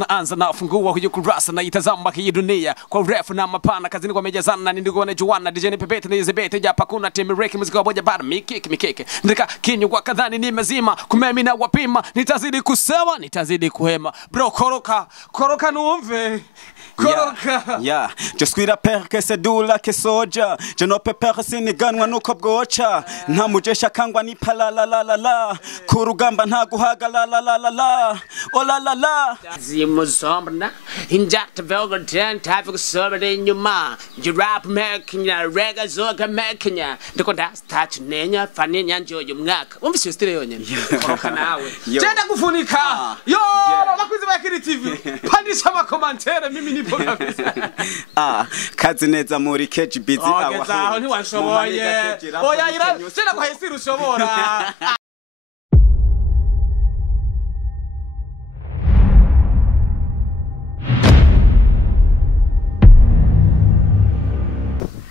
Naanza na fungua huyu kurasa na itazama hii dunia kwa refu na mapana kazini kwa mejazana na nindiguane juwana DJ ni pepete ni zebete japa kuna temireki muziki wa boja bar mikeke ndika kinyo kwa kadhani nimezima kumemi na wapima nitazidi kusema nitazidi kuhema bro koroka nuumve koroka yeah je suis la père que c'est doula que soja je no pepere siniganwa nuko bwoca nta mujesha kangwa ni pala la la la la ku rugamba nta guhaga la la la la la oh la la la Muzomna inject velvet ten traffic server in your ma you rap meknya rega zoka meknya ndiko touch nenya faninya njoyo mwaka umvise stile yonyene koroka nawe tenda kufunika yo bakwizi ba YAKINI TV pandisha ma commentaire mimi nipo kabisa kazi neza muri keji busy aho ntiwanshoboye oya ira tenda kwa hesiru shobora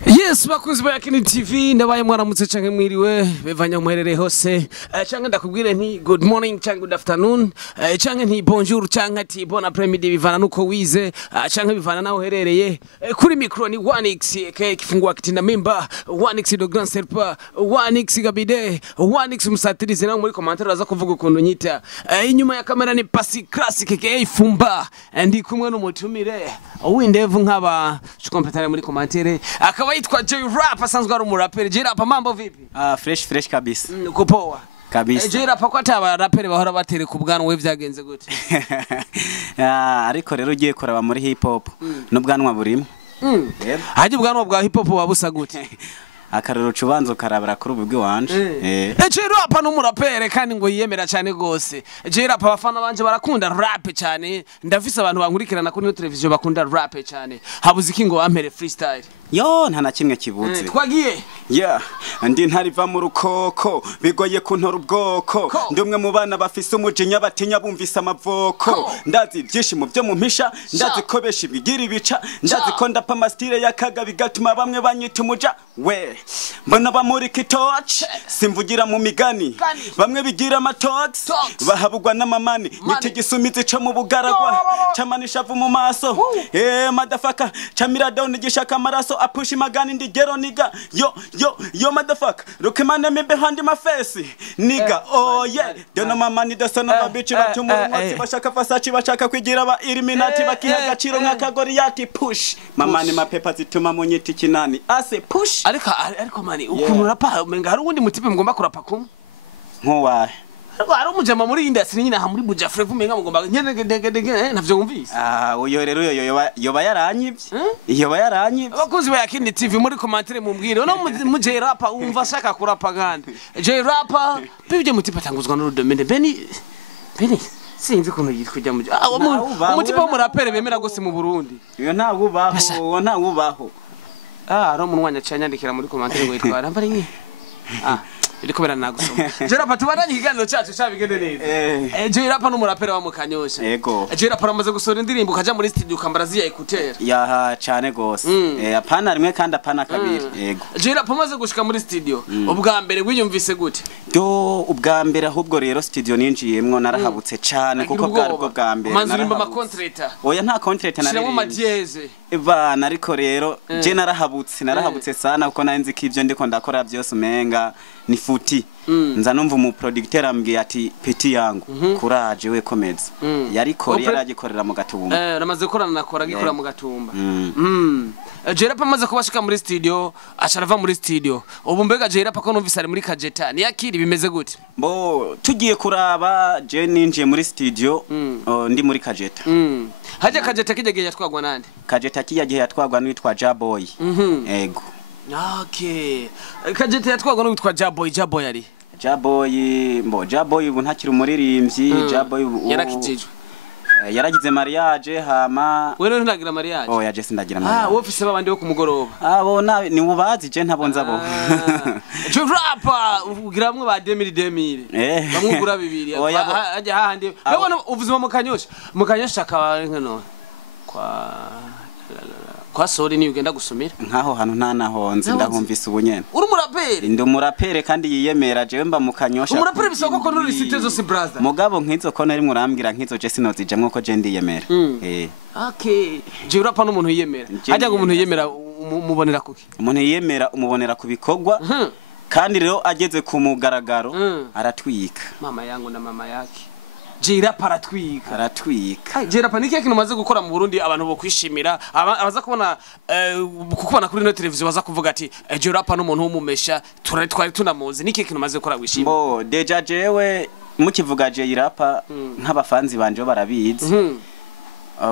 Yes, bakunzi ba YAKINI TV ndabaye mwaramutse canke mwiriwe bevanya mwerere hose canke ndakubwire nti good morning canke good afternoon canke nti bonjour canke ati bon après-midi bivana nuko wize canke bivana naho herereye kuri micro ni 1x kifungua kitinda mimba 1x do grand serpa 1x gabide 1x musatirize naho muri commentaire raza kuvuga ukuntu nyita inyuma ya kamera ni Pasi Classic ifumba ndi kumwe n'umutumire uwindevu nkaba chukompetana muri commentaire akaba yitwa J-Rap asanzwe ari umuraperi. J-Rap mambo vipi? Fresh kabisa. Kupoa kabisa. J-Rap ko ataba raperi bahora batere ku bwanwa we vyagenze gute? Ariko rero ugiye kuraba muri hip hop n'ubwanwa burimo. Haje ubwanwa bwa hip hop wabusa gute? Akarero cubanzo karabara kuri ubwo wanje. J-Rap n'umuraperi kandi ngo yiyemera cyane gose. J-Rap abafana banje barakunda rap cyane. Ndafise abantu bankurikirana kuri televiziyo bakunda rap cyane. Habuze iki ngo bampere freestyle. Yo nta na kimwe kibuze. Twagiye. Ndi ntariva mu rukoko bigoye kuntora ubwoko ndumwe mu bana bafise umujinya batinya bumvise amavoko ndazi byishimo byo mu mpisha ndazi ko beshi bigira ibica ndazi ko ndapa mastire yakaga bigatuma bamwe banyita umuja we mbona bamuri kitoch simvugira mu migani bamwe bigira amatox bahabugwa n'amamani nitigisumize cyo mu bugaragwa chamanisha vu mu maso madafaka chamira down gishaka amaraso apushi magani ndi gero niga yo motherfucker look at my name behind my face nigga oh yeah don't mama ni dasana babici batumura matsi bashaka fasaci bashaka kwigira ba Illuminati bakihaga ciro nka Kagoriyati push mama ni mapepa zituma mu nyiti kinani ase push ariko mani ukuntu rapa menga hari ubundi mutipe mugomba kurapa kumwe nkowa ari umujama muri industry nyine aha muri buja frevu menga mugomba nyene navyo wumvise uyo rero yoba yaranyivye abakozi ba YAKINI TV muri commentaire mumbwire no mu J-Rap umva shaka kurapa gande J-Rap bibye mutipe atanguzwa n'urudomene beni sinzi kuntu yitwa mu umutipe w'umuraperi bemera gose mu Burundi iyo ntagubaho ari umunwanya cyanyandikira muri commentaire ngo yitwara mbari nki Iriko bera nagusoma. J-Rap tubandanye ikiganiro cyacu cyabigende neza. J-Rap n'umuraperi wa Mukanyosha. Yego. J-Rap aramaze gusora indirimbo kaja muri studio kambara ziya écouteur. Yaha cyane gose. Apana rimwe kandi apana kabiri. Yego. J-Rap amaze gushika muri studio. Ubwa mbere wiyumvise gute? Ubwa mbere ahubwo rero studio ninjiyemwo narahabutse cyane kuko bwari bwo bwa mbere. Manzurimba ma contractor. Oya nta contractor nari. Shiramo ma dièse. Ivana ariko rero je narahabutse sana kuko narinzi ko ivyo ndiko ndakora byose umenga ni futi nza numva mu producteur ambwiye ati peti yangu kuraje we komeza yariko yaragikorera mu Gatumba ramaze korana nakora gikorera mu Gatumba J-Rap amaze kubashika muri studio asharava muri studio ubu mbega J-Rap ko numvise ari muri Kajeta ni yakiri bimeze gute tugiye kuraba je ninjiye muri studio ndi muri Kajeta haje Kajeta kijege yatwagwa nande Kajeta kijege yatwagwa n'witwa Jaboy ego okay Kajeta yatwagwa n'witwa Jaboy ari Jaboy ubu ntakiri umuririmbyi Jaboy yarakijijwe yaragize mariage hama wewe ntagira mariage oya je sindagira mariage wowe ufise babandi bo kumugoroba abo ni ubazi je ntabonza bo J-Rap ugira bamwe ba 2000 bamugura bibiri aje hahandi wewe ubuzima mu Kanyosha akaba nkano kwa kwa sori ni ugenda gusumira nkaho hantu nta nahonze ndahumvise ubunyene uri umuraperi ndi umuraperi kandi yiyemera jewe mba mu kanyosha umuraperi bisoko ko nuri site zose brother mugabo nkizo ko nari murambwira nkizo je sinozijamwe ko je ndiyemera okay je urapa n'umuntu yiyemera hajya ngo umuntu yiyemera mubonera kuki umuntu yiyemera umubonera kubikogwa kandi rero ageze ku mugaragaro aratwika mama yangu na mama yake Jira paratwika aratwika Jira paniki yake numaze gukora mu Burundi abantu bo kwishimira abaza kubona kukubona kuri no televiziyo baza kuvuga ati Jira pa n'umuntu w'umumesha twari tunamuzi niki kintu maze gukora wishimira bo deja jewe mukivuga Jira pa nk'abafanzi banje barabizi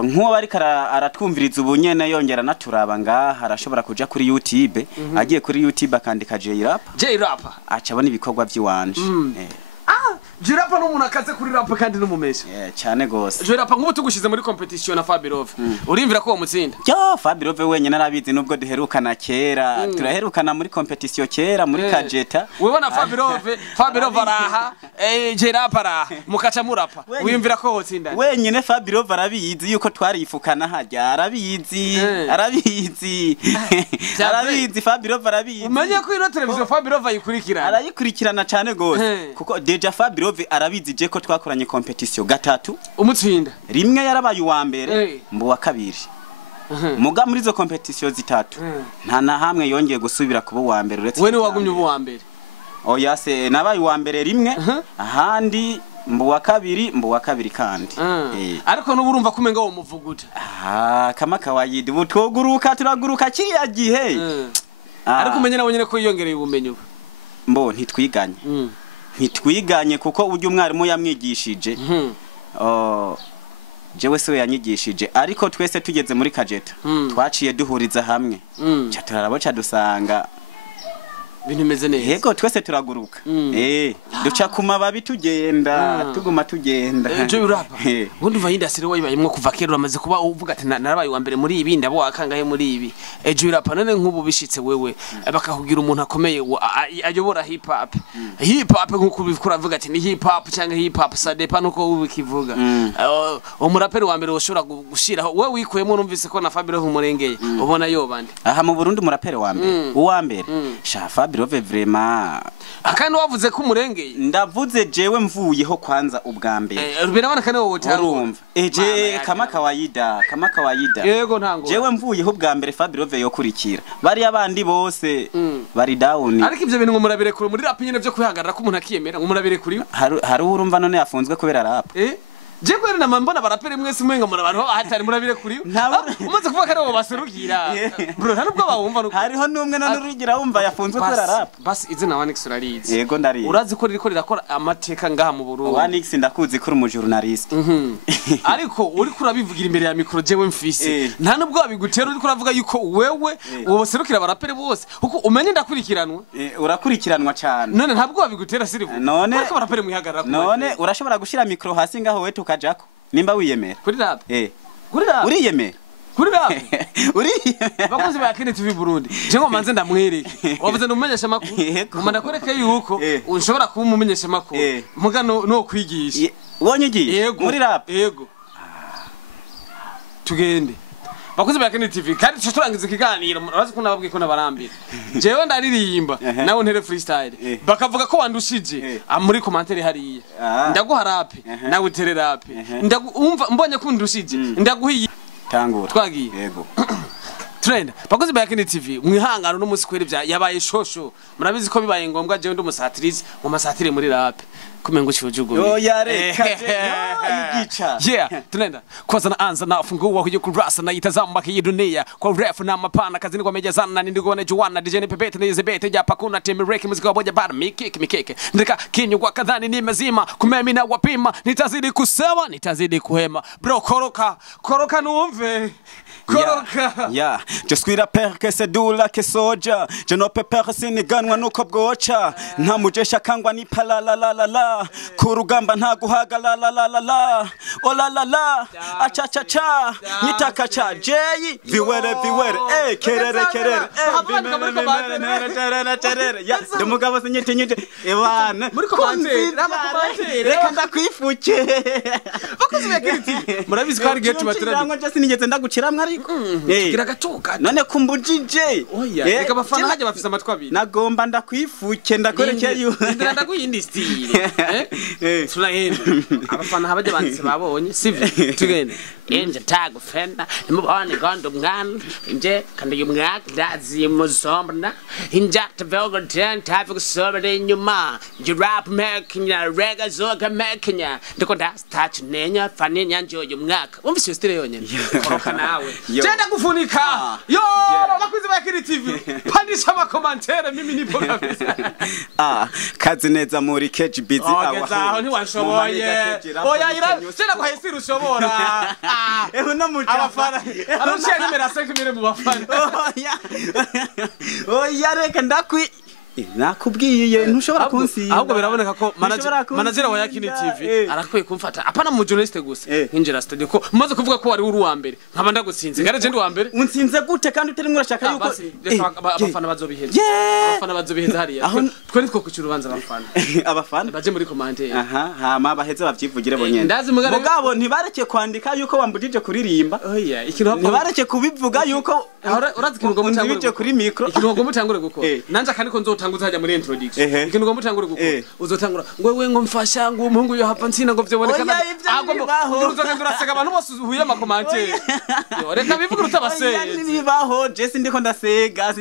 nkuwo bari aratwumviriza ubunyene yongera naturaba ngaha arashobora kuja kuri YouTube agiye kuri YouTube akandika Jira pa aca abona ibikorwa by'iwanje Jirapa n'umuntu akaze kuri rap kandi n'umumesha cyane gose Jirapa nk'ubu tugushize muri competition na Fabirove urimvira ko mutsinda yo Fabirove wenyene narabizi nubwo duherukana kera turaherukana muri competition kera muri Kajeta wewe na Fabirove araha Jirapa araha mukaca murapa wimvira ko wotsinda wenyene Fabirove arabizi yuko twarifukana hajya arabizi Fabirove arabizi umenye ko ino televiziyo Fabirove ayikurikirana arayikurikirana cyane gose kuko deja Fabirove arabizi je ko twakoranye competition gatatu umutsinda rimwe yarabaye uwa mbere mbu wa kabiri muga muri zo competition zitatu nta na hamwe yongeye gusubira kuba uwa mbere uretse we ni wagumye uwa mbere oya se nabaye uwa mbere rimwe ahandi mbu wa kabiri kandi ariko nubu urumva kumenga wo muvuguta kama kawaida turaguruka kiriya gihe ariko umenye nabo nyene ko yiyongereye ubumenyi mbo ntitwiganye kuko ujye umwarimu yamwigishije jewe se yanyigishije ariko twese tugeze muri Kajeta twaciye duhuriza hamwe turarabo dusanga bintu meze neza yego twese turaguruka duca ku mababi tuguma tugenda je urapa ubundi uva industry wayibayimwe kuva kera uramaze kuba uvuga ati narabaye wa mbere muri ibi ndabo akangahe muri ibi je urapa none nk'ubu bishitse wewe bakakugira umuntu akomeye ayobora hip hop nk'uko bikura avuga ati ni hip hop cyangwa hip hop sadepa nuko ubikivuga umuraperi wa mbere ushobora gushiraho wewe wikuyemo numvise ko na Fabirove umurengeye ubona yobande aha mu Burundi umuraperi wa mbere uwa mbere sha Fabirove vraiment akandi wavuze ko umurengeye ndavuze jewe mvuyeho kwanza ubwa mbere birabona kane wowe urumva kama kawaida yego ntango jewe mvuyeho ubwa mbere Fabirove yokurikira bari abandi bose bari down ariko ivyo bintu ngo murabire kure muri rap nyene byo kwihagarara ko umuntu akiyemera ngo murabire kuri hari urumva none yafunzwe kubera rap je kwera na mbona barapere mwese mwenga muri abantu ahatari murabire kuri umaze kuvuga ko abo baserugira bro nta nubwo bawumva nuko hariho numwe none urugira wumva yafunzwe kubera rap basi izina Wanix urarizi yego ndari urazi ko ririko rirakora amateka ngaha mu Burundi Wanix ndakuzi ko uri journalist ariko uri kurabivugira imbere ya micro jewe mfise nta nubwo babigutera uri kuravuga yuko wewe uwo serukira barapere bose kuko umenye ndakurikiranwa urakurikiranwa cyane none ntabwo babigutera sirivu none ko barapere mwihagarara none urashobora gushira micro hasi ngaho wetu kajako nimba wiyemera kuri rap kuri rap uriyemera kuri rap bakozi ba YAKINI TV Burundi je ngo manze ndamwereke wavuze ndumumenyesha makuru umanda koreke yuko unshobora kuba umumenyesha makuru muga no kwigisha wonyigiye muri rap yego tugende bakozi ba YAKINI TV kandi cyo turangiza ikiganiro urazi ko nababwiye ko nabarambira jewe ndaririmba nawe ntere freestyle bakavuga ko wandushije muri commentaire hariya ndaguha rap nawe utere rap ndagumva mbonye ko ndushije ndaguhiye tangura twagiye yego trend bakozi ba YAKINI TV mwihangano no musi kwere bya yabaye shosho murabizi ko bibaye ngombwa je ndi umusatirize mu masatire muri rap kumengo chivujugo yo yareka yigica tunaenda kwanza naanza na fungua kwenye kurasa na itazama hii dunia kwa ref na mapana kazini kwa meja sana nindikuone juana DJ pepete na yezebete japa kuna temereke muziki wa boja bar mikeke ndika kinyo kwa kadhani nimezima kumemi na wapima nitazidi kusema nitazidi kuhema bro koroka nuumve koroka je suis la père que c'est doula que soja je no pepere siniganwa nuko bwoca nta mujesha kangwa ni pala la kurugamba nta guhaga la o la acha nitaka cha jeyi viwere kerere ya ndumugabo sinyite ebana muri commentaire reka ndakwifuke bakozi ba YAKINI TV murabizi ko ari gate batura ngo je sinigeze ndaguciramwe ariko gira gato gato none kumbujije oya reka abafana hajya bafise amatwi abiri nagomba ndakwifuke ndakorekeye ndira ndaguyindi style turahenda abafana habajya banditse babonye sivyo tugende enje tagufenda imubone gondo mwana nje kandi umwaka ndazi muzombna inja tavelga ten tavuga sobere inyuma nje rap makinya rega zoga makinya ndiko touch nenya fani nyanje uyu mwaka umvise style yonyene koroka nawe genda gufunika yo bakwize bakiri TV pandisha ama commentaire mimi nipo kabisa kazi neza muri keji busy aho ntiwanshoboye oya ira genda guhesira ushobora no mucha abafana arushe nimera 5 mu bafana oya reka ndakwi nakubwiye ntushobora kunsi ahubwo biraboneka ko manager wa Yakini TV arakwiye kumfata apana mu journaliste gusa nkinjira studio ko maze kuvuga ko wari uri uwa mbere nkaba ndagusinze ngare je ndi uwa mbere unsinze gute kandi utari murashaka yuko abafana bazobiheza abafana bazobiheza hariya twe nitwo kucyura ubanza abafana baje muri commentaire hama baheze bavyivugire bonyene mugabo ntibareke kwandika yuko wambujije kuririmba oya ikintu ntibareke kubivuga yuko urazi ikintu ngo mutangure kuri micro ikintu ngo mutangure gukora nanje kandi ko nzotanga uzajya muri introduction ikintu ngo mutangure gukora uzotangura ngo ngo mfasha ngo umuhungu yo hapa nsina ngo vyobonekana ahubwo uraseka abantu bose uhuye ama commentaire reka bivuga utabaseye nibaho je sindiko ndasega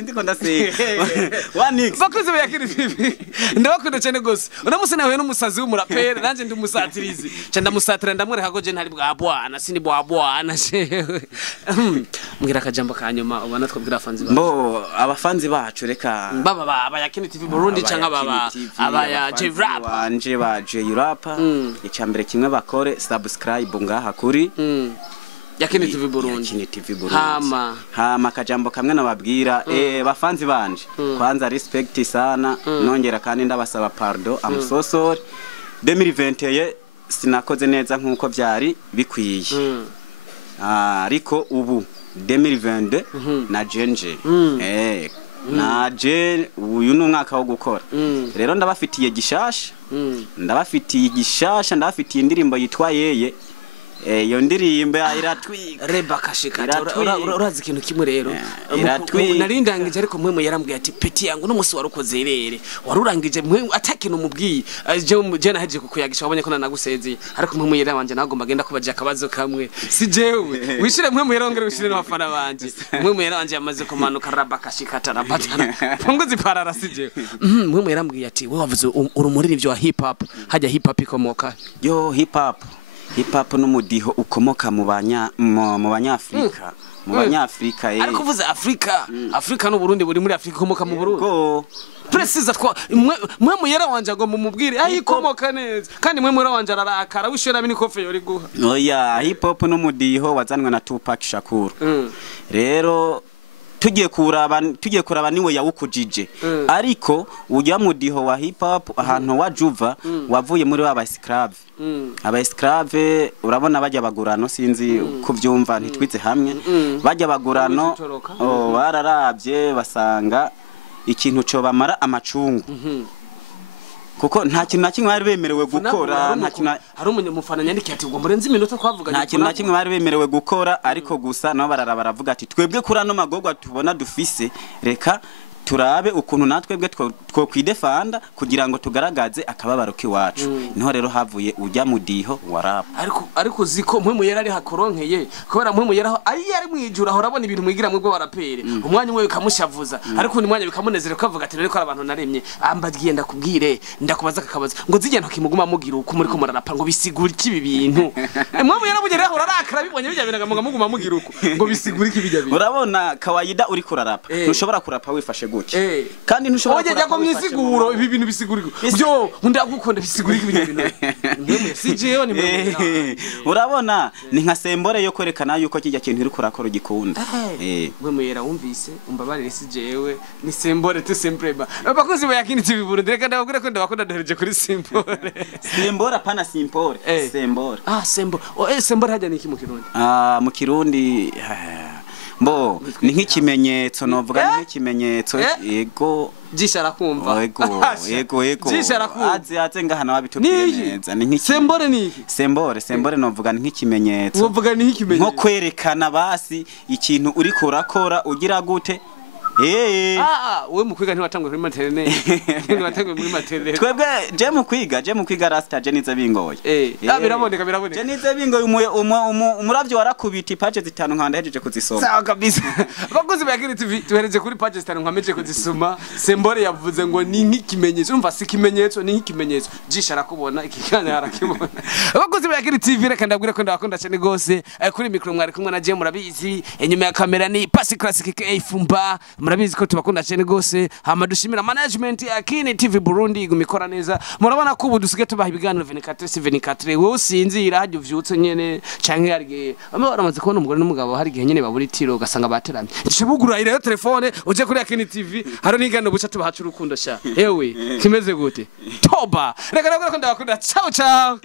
wanix bakuze Yakini TV ndabakunda cyane gose unamusi nawe n'umusazi w'umurapere nanje ndi umusatirizi cyane ndamusatira ndamwereka ko je ntari bwa bwana sindi bwa bwana mbwira akajambo kanyuma ubona twabwira afanzi bacu bo abafanzi bacu reka baba Yakini TV Burundi canka baba abaya J-Rap wanje ba J-Rap icambere kimwe bakore subscribe ngaha kuri Yakini TV Burundi Yakini TV Burundi hama kajambo kamwe nababwira bafanzi banje kwanza respect sana nongera kandi ndabasaba pardon I'm so sorry 2021 sinakoze neza nkuko byari bikwiye ariko ubu 2022 na jenje naje uyu n'umwaka wo gukora rero ndabafitiye gishasha ndabafitiye indirimbo yitwa yeye iyo ndirimbo iratwika reba kashika urazi ikintu kimwe rero narindangije ariko mwe yarambwiye ati peti yangu n'umunsi warukoze rere warurangije mwe atakintu mubwiye je naheje kukuyagisha wabonye ko nanagusezeye ariko mwe yera wanje nagomba genda kubaje akabazo kamwe si jewe wishire mwe yarongera wishire n'abafana banje mwe yera wanje yamaze kumanuka raba kashika tarabatana punguzi parara si jewe mwe yarambwiye ati we wavuze urumuri ivyo wa hip hop hajya hip hop ikomoka yo hip hop n'umudiho ukomoka mu banyafrika ariko uvuze Afrika no Burundi buri muri Afrika komoka mu Burundi precise twa mwe muyera wanje ngo mumubwire ayikomoka neza kandi mwe muyera wanje ararakara wishera bini kofe yori guha oya hip hop n'umudiho wazanwe na Tupac Shakur rero tugiye kuraba niwe yawukujije ariko ujya mudiho wa hip hop ahantu wa Juva wavuye muri aba esclave urabona bajya bagurano sinzi kuvyumva ntitwize hamwe bajya bagurano bararabye basanga ikintu cyo bamara amacungu kuko nta kintu na kimwe bari bemerewe gukora hari umunyamufana nyandiki ati ngo murenze iminota twavuga nta kintu na kimwe bari bemerewe gukora ariko gusa nabo baravuga ati twebwe kuri ano magogwa tubona dufise reka turabe ukuntu natwebwe two kwidefanda kugira ngo tugaragaze akababaro kiwacu niho rero havuye ujya mudiho wa rap ariko ziko mwe muyera ari hakoronkeye kubera mwe muyera ari mwijura horabona ibintu mwigira mwebwe barapere umwanya umwe bikamushavuza ariko ni mwanya bikamunezera kavuga ati rero ko abantu naremye ambagiye ndakubwire ndakubaza kakabaza ngo zijya ntakimuguma mugira uko muri ko murarapa ngo bisigura iki bintu mwe muyera bugera horarakara bibonye bijya ngo muguma mugira uko ngo bisigura iki bijya bintu urabona kawaida uri kurarapa ntushobora kurapa wifashe kandi ntushobora kurapa ngo mwisiguro ibi bintu bisiguriko byo ndagukunda bisiguriko ibintu mwemwe sijeyo ni mwemwe urabona ni nka sembore yo kwerekana yuko kijya kintu iri kurakora ugikunda mwemwe yera wumvise umbabarire sijewe ni sembore te sempreba bakozi ba Yakini TV Burundi reka ndabagure ko ndabakunda dohereje kuri sembore apana simpore sembore sembore sembore hajya ni iki mu Kirundi mu Kirundi Mbo ni nk'ikimenyetso novuga ni nk'ikimenyetso yego jisha arakumva yego jisha arakumva aze ngahana wabitubwire neza ni nk'iki sembore ni sembore novuga ni nk'ikimenyetso uvuga ni nk'ikimenyetso nko kwerekana basi ikintu uri kurakora ugira gute we mukwiga ntiwatangwe kuri maternelle ntiwatangwe muri maternelle twebwe je mu kwiga rasta je nize bingoye biraboneka je nize bingoye umuravyo warakubita page zitanu nkanda hejeje kuzisoma sawa kabisa bakozi ba YAKINI TV tuhereje kuri page zitanu nkameje kuzisoma sembore yavuze ngo ni nk'ikimenyetso umva si ikimenyetso ni nk'ikimenyetso jisha arakubona ikikanya arakibona bakozi ba YAKINI TV reka ndabwire ko ndakunda cyane gose kuri micro mwari kumwe na je murabizi inyuma ya kamera ni Pasi Classic Fumba murabizi ko tubakunda cyane gose hama dushimira management ya YAKINI TV Burundi igumikora neza murabona ko ubu dusige tubaha ibiganiro 24/24 wowe usinzira hajye uvyutse nyene canke harige bamwe baramaze kubona umugore n'umugabo hari gihe nyene baburi tiro ugasanga bateramye ndishibugura ire telefone uje kuri YAKINI TV haro nigano buca tubahaca urukundo sha ewe kimeze gute toba reka nabwo ko ndabakunda ciao ciao